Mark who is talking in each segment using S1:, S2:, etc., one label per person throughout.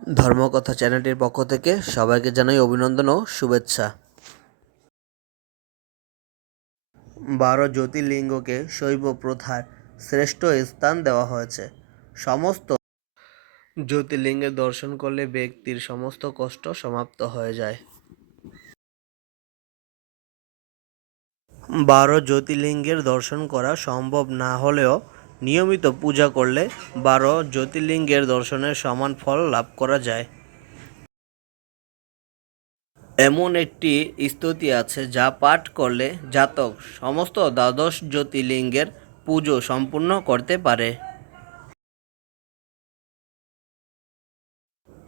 S1: ধর্মকথা চ্যানেলটির পক্ষ থেকে সবাইকে জানাই অভিনন্দন ও শুভেচ্ছা। বারো জ্যোতির্লিঙ্গকে শৈব প্রথার শ্রেষ্ঠ স্থান দেওয়া হয়েছে। সমস্ত জ্যোতির্লিঙ্গের দর্শন করলে ব্যক্তির সমস্ত কষ্ট সমাপ্ত হয়ে যায়। বারো জ্যোতির্লিঙ্গের দর্শন করা সম্ভব না হলেও নিয়মিত পূজা করলে বারো জ্যোতির্লিঙ্গের দর্শনের সমান ফল লাভ করা যায়। এমন একটি স্তুতি আছে যা পাঠ করলে জাতক সমস্ত দ্বাদশ জ্যোতির্লিঙ্গের পুজো সম্পূর্ণ করতে পারে।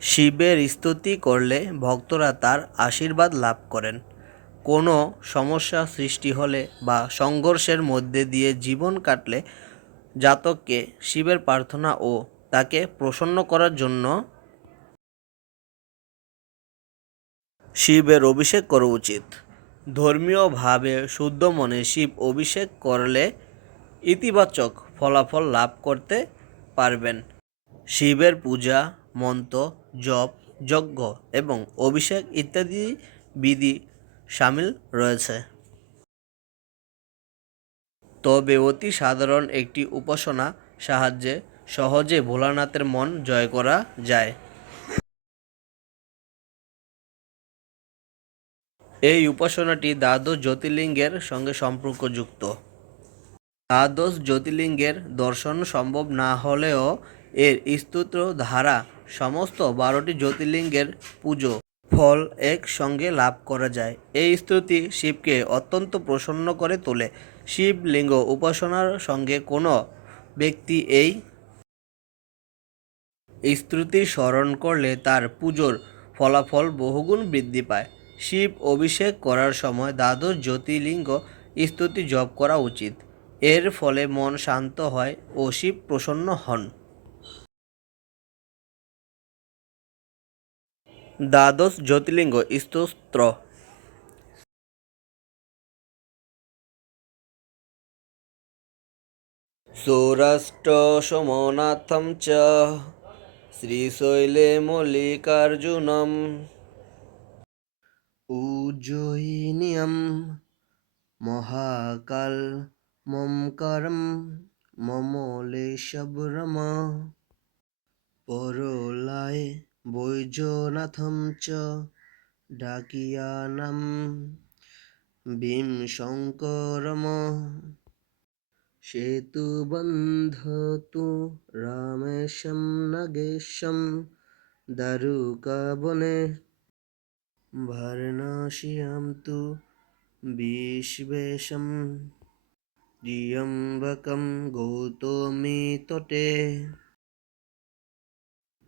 S1: শিবের স্তুতি করলে ভক্তরা তার আশীর্বাদ লাভ করেন। কোনো সমস্যা সৃষ্টি হলে বা সংঘর্ষের মধ্যে দিয়ে জীবন কাটলে জাতককে শিবের প্রার্থনা ও তাকে প্রসন্ন করার জন্য শিবের অভিষেক করা উচিত। ধর্মীয়ভাবে শুদ্ধ মনে শিব অভিষেক করলে ইতিবাচক ফলাফল লাভ করতে পারবেন। শিবের পূজা, মন্ত্র, জপ, যজ্ঞ এবং অভিষেক ইত্যাদি বিধি সামিল রয়েছে। তবে অতি সাধারণ একটি উপাসনা সাহায্যে সহজে ভোলানাথের মন জয় করা যায়। এই উপাসনাটি দ্বাদশ জ্যোতির্লিঙ্গের সঙ্গে সম্পর্কযুক্ত। দ্বাদশ জ্যোতির্লিঙ্গের দর্শন সম্ভব না হলেও এর স্তোত্র ধারা সমস্ত বারোটি জ্যোতির্লিঙ্গের পুজো ফল একসঙ্গে লাভ করা যায়। এই স্তুতি শিবকে অত্যন্ত প্রসন্ন করে তোলে। শিবলিঙ্গ উপাসনার সঙ্গে কোনো ব্যক্তি এই স্তুতি স্মরণ করলে তার পুজোর ফলাফল বহুগুণ বৃদ্ধি পায়। শিব অভিষেক করার সময় দ্বাদশ জ্যোতির্লিঙ্গ স্তুতি জপ করা উচিত। এর ফলে মন শান্ত হয় ও শিব প্রসন্ন হন। দ্বাদশ জ্যোতির্লিঙ্গ স্তোত্র সৌরাষ্ট্রসমনাথম চ শ্রীশৈলে মল্লিকার্জুনম উজ্জয়িনিয়ম মহাকাল মমকারম মমলেশবরম পরলায় বৈজনাথম চ ডাকিয়ানাম ভীম শঙ্করম সেতুবন্ধতু রামেশম নাগেশম দারুকাবনে ভারণাসিয়াম তু বিশ্বেশম ত্র্যম্বকম গৌতমী তটে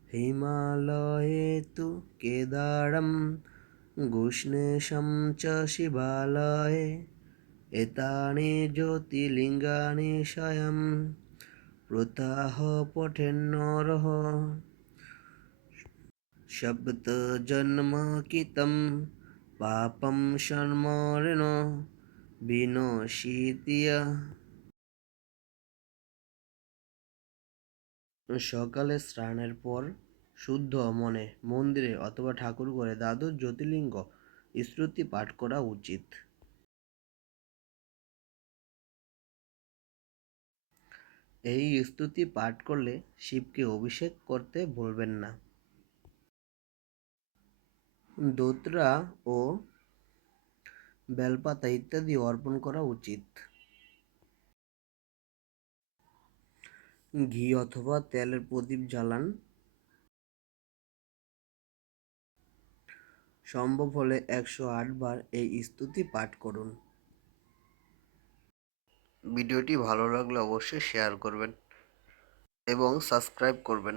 S1: হিমালয়ে তু কেদারম গুষ্ণেশম চ শিবালয়ে এতানি জ্যোতির্লিঙ্গানি স্বয়ং প্রতাহ পঠেন্নরः সপ্তজন্মকিतं পাপম শর্মরেণ বিনশীতিয়া। সকালে স্নানের পর শুদ্ধ মনে মন্দিরে অথবা ঠাকুর ঘরে দ্বাদশ জ্যোতির্লিঙ্গ স্তুতি পাঠ করা উচিত। এই স্তুতি পাঠ করলে শিবকে অভিষেক করতে ভুলবেন না। দোতরা ও বেলপাতা ইত্যাদি অর্পণ করা উচিত। ঘি অথবা তেলের প্রদীপ জ্বালান। সম্ভব হলে একশো আট বার এই স্তুতি পাঠ করুন। ভিডিওটি ভালো লাগলে অবশ্যই শেয়ার করবেন এবং সাবস্ক্রাইব করবেন।